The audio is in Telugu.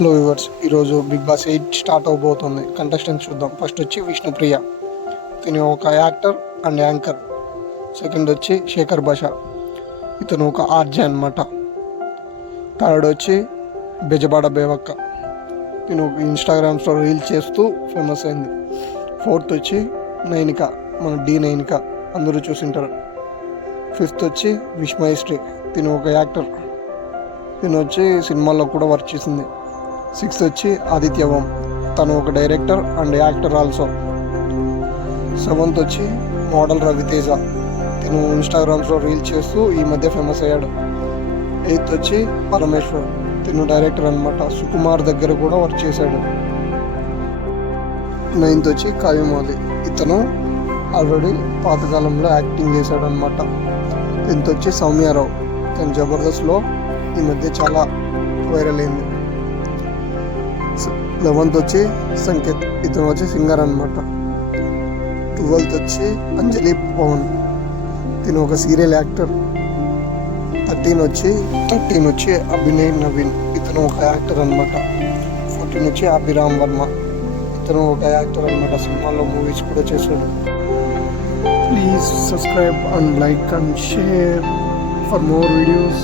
హలో వ్యూవర్స్, ఈరోజు బిగ్ బాస్ 8 స్టార్ట్ అవబోతుంది. కంటెస్టెంట్స్ చూద్దాం. ఫస్ట్ వచ్చి విష్ణుప్రియ, ఇతను ఒక యాక్టర్ అండ్ యాంకర్. సెకండ్ వచ్చి శేఖర్ భాష, ఇతను ఒక ఆర్జే అనమాట. థర్డ్ వచ్చి బెజబాడ బేవక్క, ఇతను ఇన్స్టాగ్రామ్స్లో రీల్స్ చేస్తూ ఫేమస్ అయింది. ఫోర్త్ వచ్చి నైనిక, మన నైనిక, అందరూ చూసింటారు. ఫిఫ్త్ వచ్చి విష్మయశ్రీ, తిను ఒక యాక్టర్, తిను వచ్చి సినిమాల్లో కూడా వర్క్ చేసింది. సిక్స్త్ వచ్చి ఆదిత్య ఓం, తను ఒక director and actor also. Seventh వచ్చి మోడల్ రవితేజ, తిను ఇన్స్టాగ్రామ్స్లో రీల్స్ చేస్తూ ఈ మధ్య ఫేమస్ అయ్యాడు. ఎయిత్ వచ్చి పరమేశ్వర్, తిను డైరెక్టర్ అనమాట, సుకుమార్ దగ్గర కూడా వర్క్ చేశాడు. నైన్త్ వచ్చి కావ్యమౌళి, ఇతను ఆల్రెడీ పాతకాలంలో యాక్టింగ్ చేశాడు అనమాట. టెన్త్ వచ్చి సౌమ్యారావు, తను జబర్దస్త్లో ఈ మధ్య చాలా వైరల్ అయింది. 11th వచ్చి సంకేత్, ఇతను వచ్చి సింగర్ అనమాట. 12th వచ్చి అంజలి పవన్, తిను ఒక సీరియల్ యాక్టర్. 13 వచ్చి అభినయ్ నవీన్, ఇతను ఒక యాక్టర్ అనమాట. 14 వచ్చి అభిరామ్ వర్మ, ఇతను ఒక యాక్టర్ అనమాట, సినిమాల్లో మూవీస్ కూడా చేశాడు. Please subscribe and like and share for more videos.